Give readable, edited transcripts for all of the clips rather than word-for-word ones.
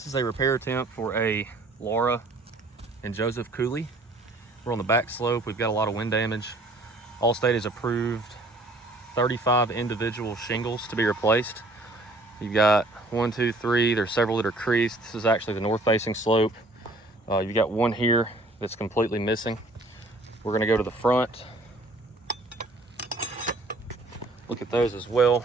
This is a repair attempt for a Laura and Joseph Cooley. We're on the back slope. We've got a lot of wind damage. Allstate has approved 35 individual shingles to be replaced. You've got 1, 2, 3. There's several that are creased. This is actually the north-facing slope. You've got one here that's completely missing. We're going to go to the front. Look at those as well.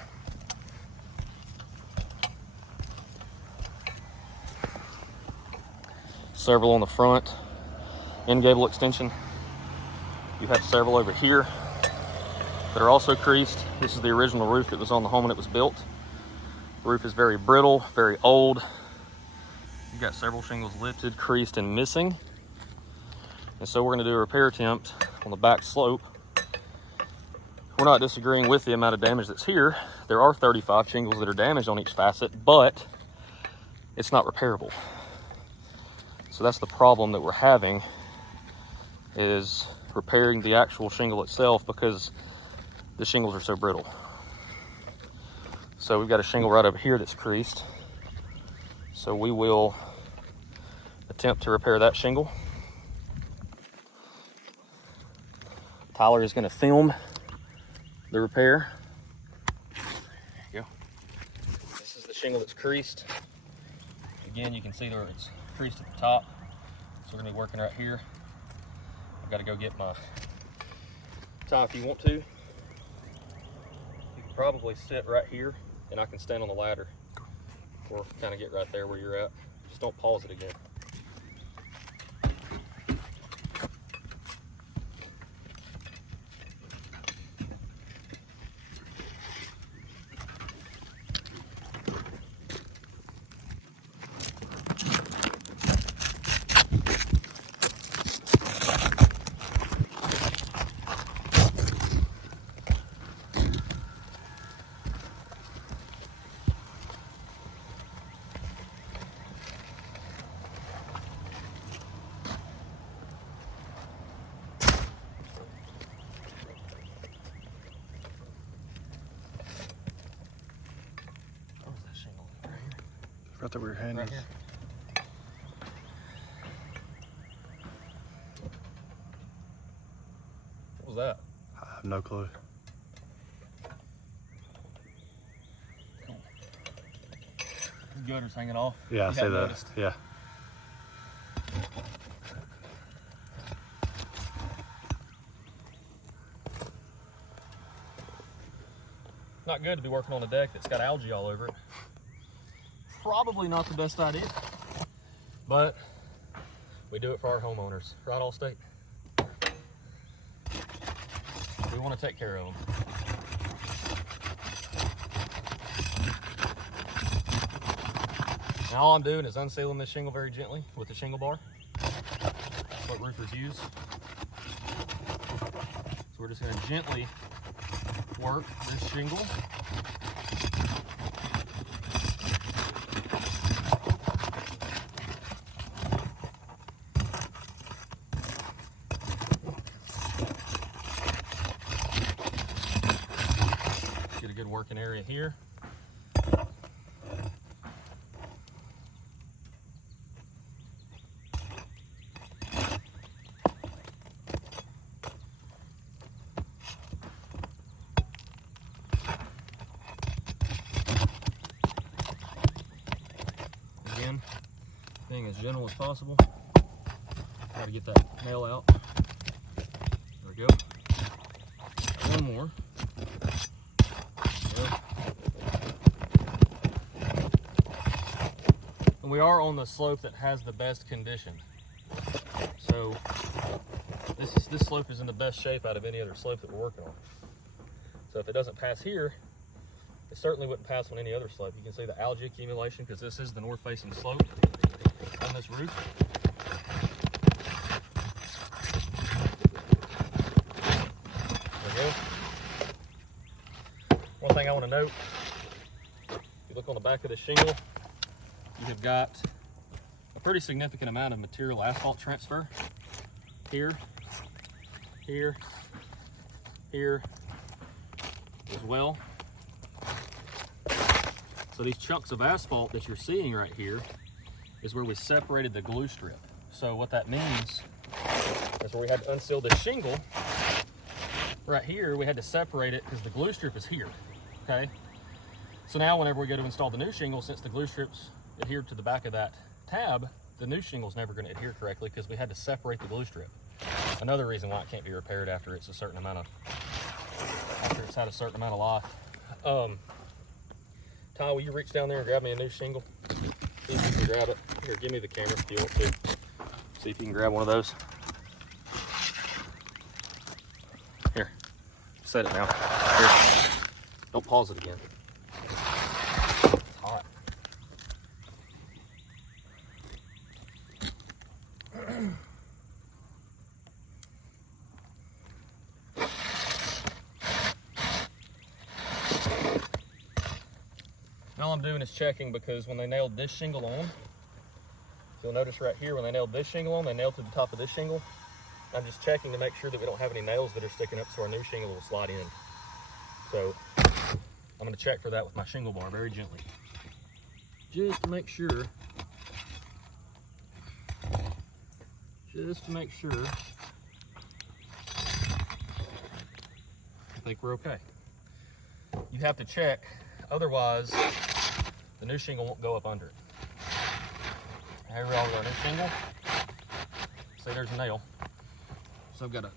Several on the front end gable extension. You have several over here that are also creased. This is the original roof that was on the home when it was built. The roof is very brittle, very old. You've got several shingles lifted, creased, and missing. And so we're going to do a repair attempt on the back slope. We're not disagreeing with the amount of damage that's here. There are 35 shingles that are damaged on each facet, but it's not repairable. So that's the problem that we're having, is repairing the actual shingle itself because the shingles are so brittle. So we've got a shingle right over here that's creased. So we will attempt to repair that shingle. Tyler is going to film the repair. There you go. This is the shingle that's creased. Again, you can see there it's creased at the top. So we're going to be working right here. I've got to go get my tie if you want to. You can probably sit right here and I can stand on the ladder or kind of get right there where you're at. Just don't pause it again. Right there where your hand Right is. here. What was that? I have no clue. The gutter's hanging off. Yeah, I You see hadn't that. noticed. Yeah. Not good to be working on a deck that's got algae all over it. Probably not the best idea, but we do it for our homeowners, right, Allstate? We want to take care of them. Now all I'm doing is unsealing this shingle very gently with the shingle bar. That's what roofers use. So we're just going to gently work this shingle. Get a good working area here. Again, being as gentle as possible. Got to get that nail out. There we go. One more. There. And we are on the slope that has the best condition. So this slope is in the best shape out of any other slope that we're working on. So if it doesn't pass here, it certainly wouldn't pass on any other slope. You can see the algae accumulation because this is the north-facing slope on this roof. There we go. One thing I want to note, if you look on the back of the shingle, you have got a pretty significant amount of material asphalt transfer here, here, here as well. So these chunks of asphalt that you're seeing right here is where we separated the glue strip. So what that means is where we had to unseal the shingle, right here, we had to separate it because the glue strip is here, okay? So now whenever we go to install the new shingle, since the glue strip's adhered to the back of that tab, the new shingle's never gonna adhere correctly because we had to separate the glue strip. Another reason why it can't be repaired after it's had a certain amount of life. Ty, will you reach down there and grab me a new shingle? See if you can grab it. Here, give me the camera if you want to. See if you can grab one of those. Here, set it now. Here, don't pause it again. It's hot. All I'm doing is checking because when they nailed this shingle on, you'll notice right here when they nailed this shingle on, they nailed to the top of this shingle. I'm just checking to make sure that we don't have any nails that are sticking up so our new shingle will slide in. So I'm going to check for that with my shingle bar very gently. Just to make sure. Just to make sure. I think we're okay. You have to check, otherwise the new shingle won't go up under it. Here we are with our new shingle. See, there's a nail. So I've got to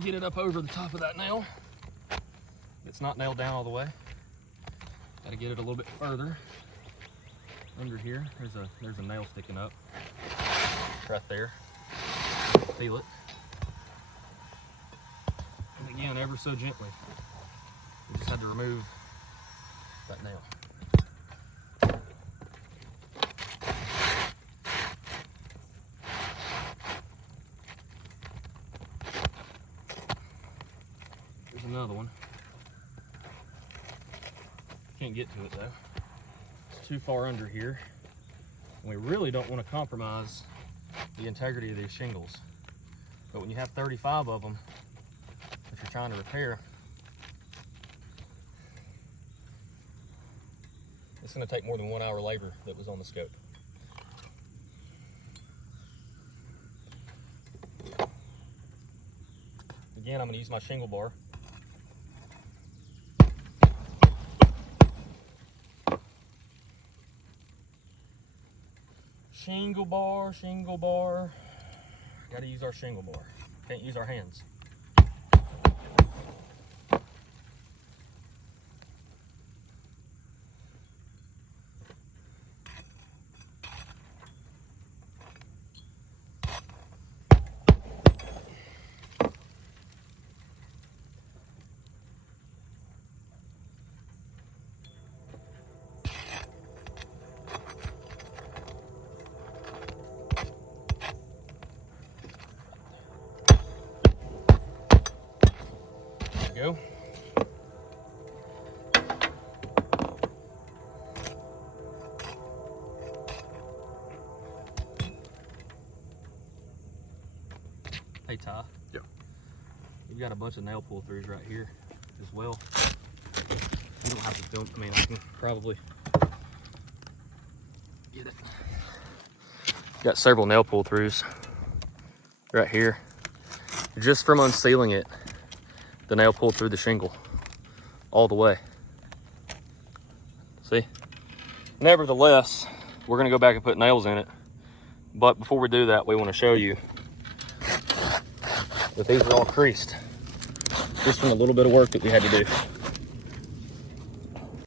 get it up over the top of that nail. It's not nailed down all the way. Got to get it a little bit further under here. There's a nail sticking up right there. Feel it. And again, ever so gently. We just had to remove that nail. There's another one. Can't get to it though. It's too far under here. And we really don't want to compromise the integrity of these shingles. But when you have 35 of them that you're trying to repair, it's going to take more than 1 hour labor that was on the scope. Again, I'm going to use my shingle bar. Shingle bar, shingle bar. Got to use our shingle bar. Can't use our hands. Go. Hey Ty. Yeah. You've got a bunch of nail pull throughs right here as well. You don't have to film. I mean, I can probably get it. Got several nail pull throughs right here. Just from unsealing it, the nail pulled through the shingle all the way. See? Nevertheless, we're gonna go back and put nails in it. But before we do that, we wanna show you that these are all creased just from a little bit of work that we had to do.